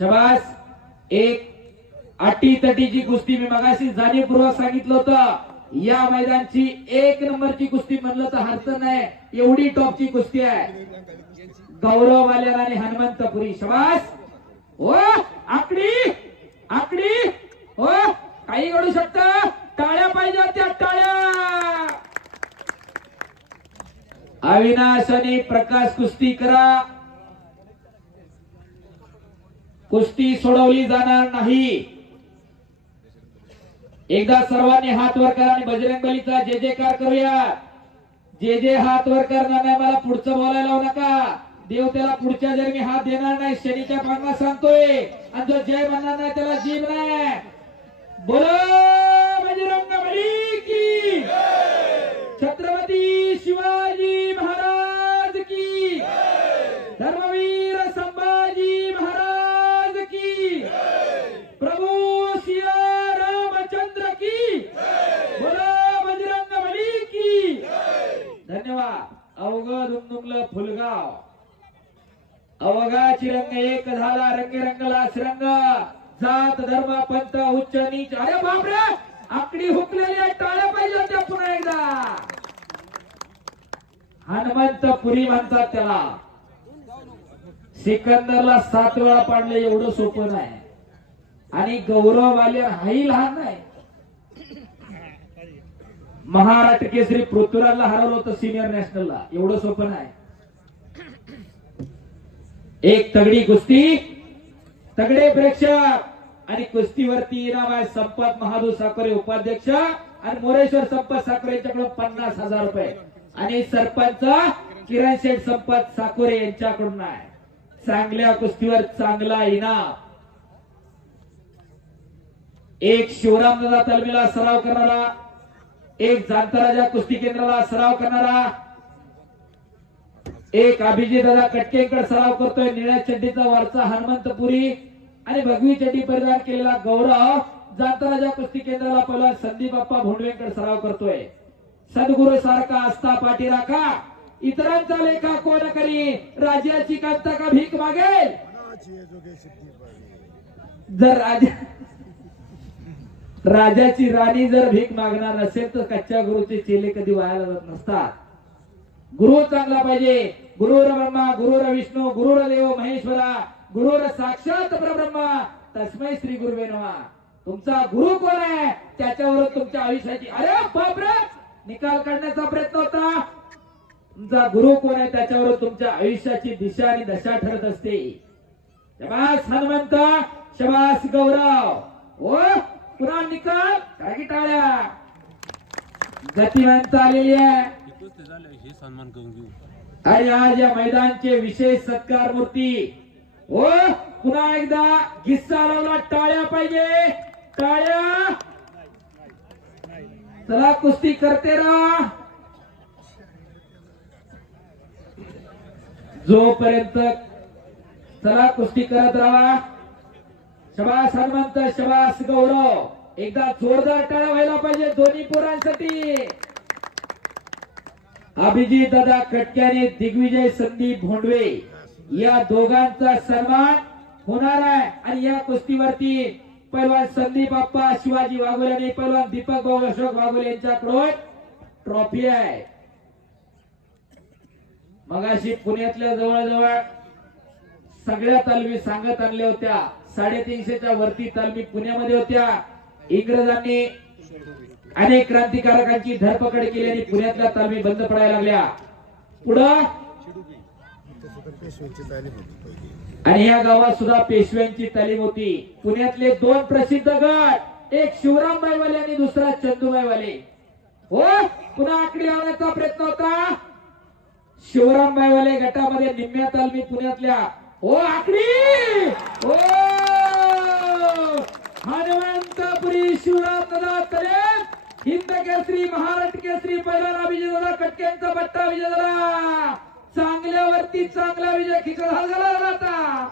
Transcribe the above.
शबास. एक अटी तटीची कुस्ती मी मगाशी जाणीवपूर्वक सांगितलं होतं. या मैदानची एक नंबरची कुस्ती म्हणलं तर हरत नाही. एवढी टॉपची कुस्ती आहे. गौरव वाल्यार आणि हनुमंतपुरी. शबास. हो आकडी आकडी. हो काही घडू शकत. टाळ्या पाहिजे त्या टाळ्या. अविनाश आणि प्रकाश कुस्ती करा. कुस्ती सोडवली जाणार नाही. एकदा सर्वांनी हात वर करा आणि बजरंग बलीचा जे जयकार करूया. जे जे हात वर करणार नाही मला पुढचं बोलायला लावू नका. देव त्याला पुढच्या मी हात देणार नाही शनीच्या पांगणा सांगतोय. आणि जो जय म्हणणार नाही त्याला जीव नाही. बोलो बजरंग बली की छत्रपती शिवाजी महाराज की धर्मवीर संभाजी महाराज की प्रभू सिया रामचंद्र की बोला बजरंग बली की धन्यवाद अवघ दुमदुमलं फुलगाव. अवघाची रंग एक झाला रंग रंगला रंग जात धर्म पंथ उच्च नीच. अरे बापरे! आकडी हुकलेली आहे, टाळ्या पाहिजे होत्या पुन्हा एकदा. हनुमंत पुरी म्हणतात त्याला. सिकंदरला सात वेळा पाडलं एवढं सोपं नाही. आणि गौरव वालियर हाही लहान नाही. महाराष्ट्र केसरी पृथ्वीराजला हरवलं होतं सिनियर नॅशनलला एवढं सोपं नाही. एक तगडी कुस्ती तगडे प्रेक्षक. आणि कुस्तीवरती इनाम आहे संपत महादू साखरे उपाध्यक्ष आणि मोरेश्वर संपत साखरे यांच्याकडून पन्नास हजार रुपये. आणि सरपंच किरण शेठ संपत साकोरे यांच्याकडून आहे. चांगल्या कुस्तीवर चांगला इनाम. एक शिवराम दादा तलमीला सराव करणारा एक जांतराजा कुस्ती केंद्राला सराव करणारा एक अभिजित दादा कटकेकर सराव करतोय. निळ्या चड्डीचा वरचा हनुमंतपुरी आणि भगवी चड्डी परिधान केलेला गौरव जांतराजा कुस्ती केंद्राला पहिला संदीप बाप्पा भोंडवेकर सराव करतोय. सद्गुरु सारखा आस्था पाठी राखा. इतरांचा लेखा कोण करी? राजाची कांता का भीक मागेल? जर राजा राजाची राणी जर भीक मागणार नसेल तर कच्च्या गुरुचे चेले कधी वायाला जात नसतात. गुरु चांगला पाहिजे. गुरुर ब्रह्मा गुरुर विष्णू गुरुर देव महेश्वरा गुरुर साक्षात परब्रह्मा तस्मै श्री गुरुवे नमः. तुमचा गुरु कोण आहे? त्याच्यावर तुमच्या आयुष्याची अरे बापरे! निकाल काढण्याचा प्रयत्न होता. तुमचा गुरु कोण आहे? त्याच्यावर तुमच्या आयुष्याची दिशा आणि दशा ठरत असते. शबास हनुमंत शबास गौरव. ओ पुन्हा निकाल काय की टाळ्या. गतिवंत आलेली आहे. हे सन्मान करून घेऊ आणि आज या मैदानचे विशेष सत्कार मूर्ती. ओ पुन्हा एकदा गिस्सा लावला टाळ्या पाहिजे. टाळ्या. चला कुस्ती करते रा जोपर्यंत चला कुस्ती करत राहा. शबास हनुमंत शबास गौरव. एकदा जोरदार टाळा व्हायला पाहिजे दोन्ही पोरांसाठी. अभिजित दादा कटक्याने दिग्विजय संदीप भोंडवे. या दोघांचा सन्मान होणार आहे. आणि या कुस्तीवरती पैलवान संदीप आप्पा शिवाजी वाघोले आणि पैलवान दीपक भाऊ अशोक वाघोले यांच्याकडून ट्रॉफी आहे. मगाशी पुण्यातल्या जवळजवळ सगळ्या तालमी सांगत आणल्या होत्या. साडेतीनशेच्या वरती तालमी पुण्यामध्ये होत्या. इंग्रजांनी अनेक क्रांतिकारकांची धरपकड केली आणि पुण्यातल्या तालमी बंद पडायला लागल्या. पुढं? आणि या गावात सुद्धा पेशव्यांची तालीम होती. पुण्यातले दोन प्रसिद्ध गट एक शिवरामबाईवाले आणि दुसरा चंदूबाईवाले. हो? पुन्हा आकडे लावण्याचा प्रयत्न होता. शिवरामबाईवाले गटामध्ये निम्म्या तालमी पुण्यातल्या हो आकडी! ओ! हनुमंतपुरी शिवराम दादा हिंद केसरी महाराष्ट्र केसरी पहिला विजय झाला कटक्यांचा बट्टा विजय झाला. चांगल्यावरती चांगला विजय खिचड झाला आता.